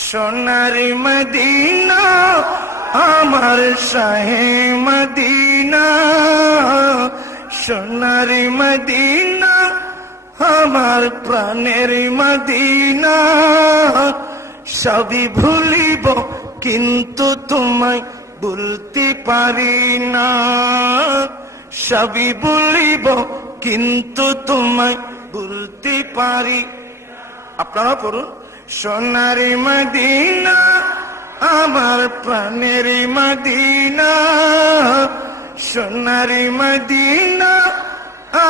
Sonari Medina আমার শাহে Medina, Sonari Medina আমার প্রাণের মদিনা। সবই ভুলিব কিন্তু তোমায় ভুলতে পারি না, সবই ভুলিব কিন্তু তোমায় ভুলতে পারি। আপনারা পড়ুন, সোনারি মদিনা আমার প্রাণের মদিনা, সোনারি মদিনা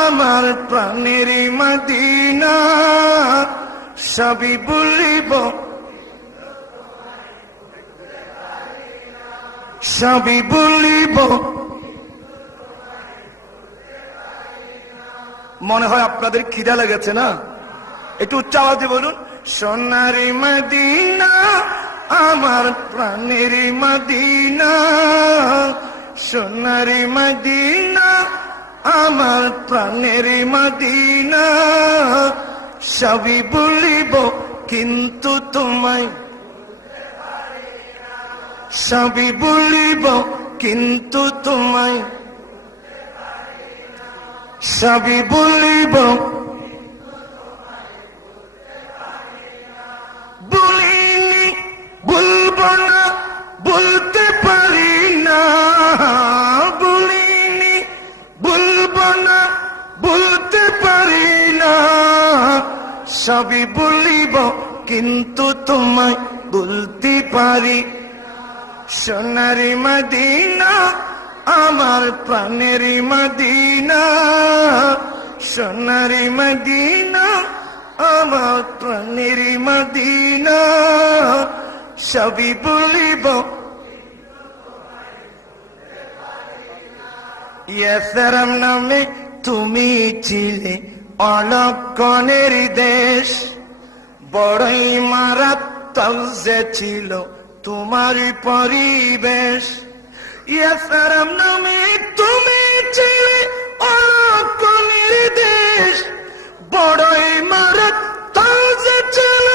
আমার প্রাণের মদিনা। সবই ভুলিব সবই ভুলিব। মনে হয় আপনাদের খিদা লেগেছে না? একটু উচ্চ আওয়াজে বলুন, সোনারি মদিনা আমার প্রাণের মদিনা, সোনারি মদিনা আমার প্রাণের মদিনা। সবই ভুলিব কিন্তু তোমায়, সবই ভুলিব কিন্তু তোমায়, সবই ভুলিব। ভুলিনি ভুলব না বলতে পারি না, ভুলিনি ভুলব না বলতে পারি না। সবই ভুলিব কিন্তু তোমায় বলতে পারি। সোনারি মদিনা আমার প্রাণের মদিনা, সোনারি মদিনা আমার প্রাণের মদিনা। সবই ভুলিব। ইয়াসরাম নামে তুমি ছিলে অলক্ষণের দেশ, বড়ই মারাত্মক যে ছিল তোমার পরিবেশ। ইয়াসরাম নামে তুমি ছিলে অলক্ষণের দেশ, বড়ই মারাত্মক যে ছিল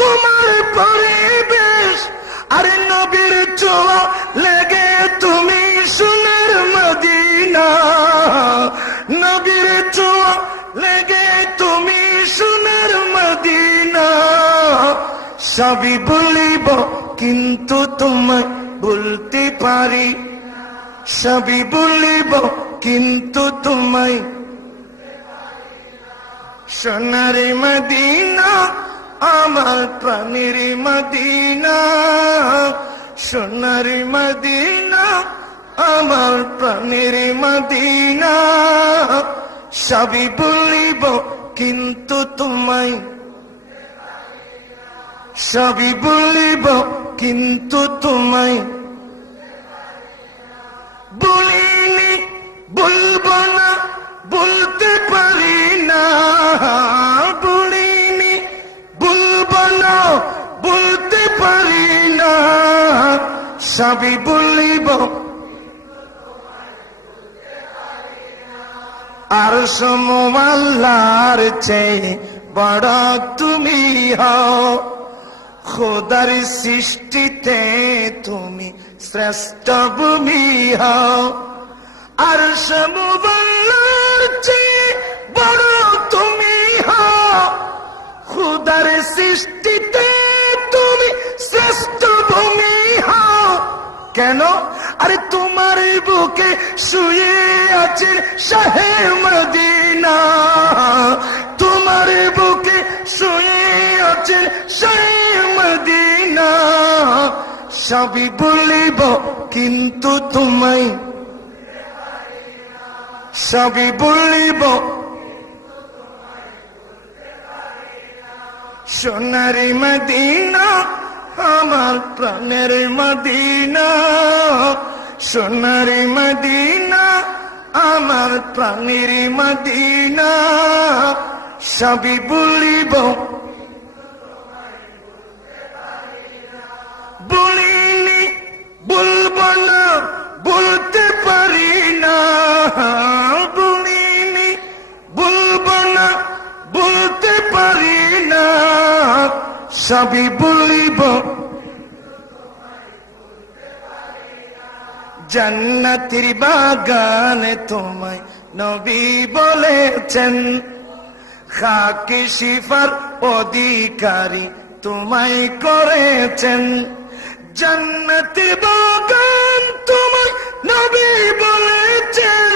তোমার পরিবেশ। আরে নবীর ছোঁয়া লেগে তুমি সোনার মদিনা, নবীর ছোঁয়া লেগে তুমি সোনার মদিনা। সবই ভুলিব কিন্তু তোমায় ভুলতে পারি, সবই ভুলিব কিন্তু তোমায়। সোনারি মদিনা আমার প্রাণের মদিনা, সোনারি মদিনা আমার প্রাণের মদিনা। সবই ভুলিব কিন্তু তোমায়, সবই ভুলিব কিন্তু তোমায়। ভুলিনি ভুলব না বলতে পারি না, ভুলিনি ভুলব না বলতে পারি না। সবই ভুলিব। আরশ মুআল্লার চেয়ে বড় তুমি হও, খোদার সৃষ্টিতে তুমি শ্রেষ্ঠ ভূমি হও। আরশ মুআল্লার চেয়ে বড় তুমি হও, খোদার সৃষ্টিতে তুমি শ্রেষ্ঠ ভূমি হও। কেন? আরে তোমার বুকে শুয়ে আছে শাহে মদিনা, তোমার বুকে শুয়ে আছে শাহে মদিনা। সবই ভুলিব কিন্তু তোমায়, সবই ভুলিব। সোনারি মদিনা আমার প্রাণের মদিনা, সোনারি মদিনা আমার প্রাণের মদিনা। সবই ভুলিব। ভুলিনি ভুলব না বলতে পারি না, ভুলিনি ভুলব না বলতে পারি না। সবই ভুলিব। জান্নাতের বাগানে তোমায় নবী বলেছেন, খাকে শিফার অধিকারী তোমায় করেছেন। জান্নাতের বাগান তোমায় নবী বলেছেন,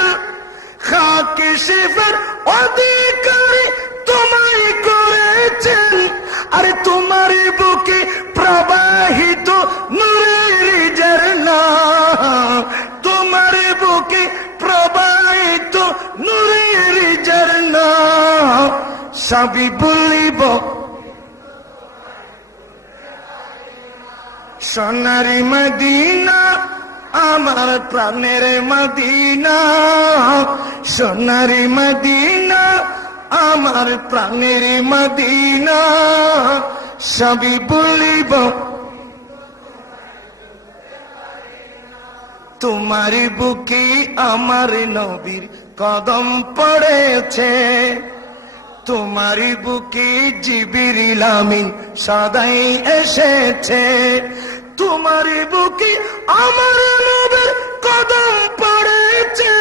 খাকে শিফার অধিকারী তোমায় করেছেন। আরে তোমার বুকে প্রবাহিত নূরের ঝরনা, তোমার বুকে প্রবাহিত নূরের ঝরনা, সবই বলিব সোনার মদিনা, আমার প্রাণের মদিনা, সোনার মদিনা, আমার প্রাণের মদিনা, সবই বলিব তোমার বুকে আমার নবীর কদম পড়েছে, তোমার বুকে জিবরিল আমিন সদাই এসেছে। তোমার বুকে আমার নবীর কদম পড়েছে,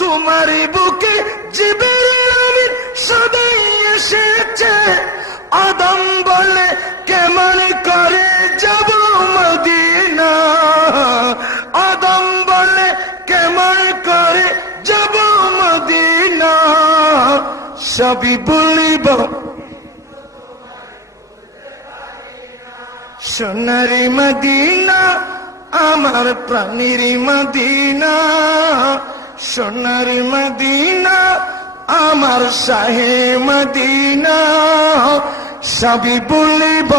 তোমার বুকে জিবরিল আমিন সদাই এসেছে। আদম বলে কেমন করে যাব মদিনা, আদম বলে কেমন করে যাব মদিনা, সবই বলিব সোনার মদিনা, আমার প্রাণের মদিনা, সোনার মদিনা, আমার শাহে মদিনা, সবই বলিব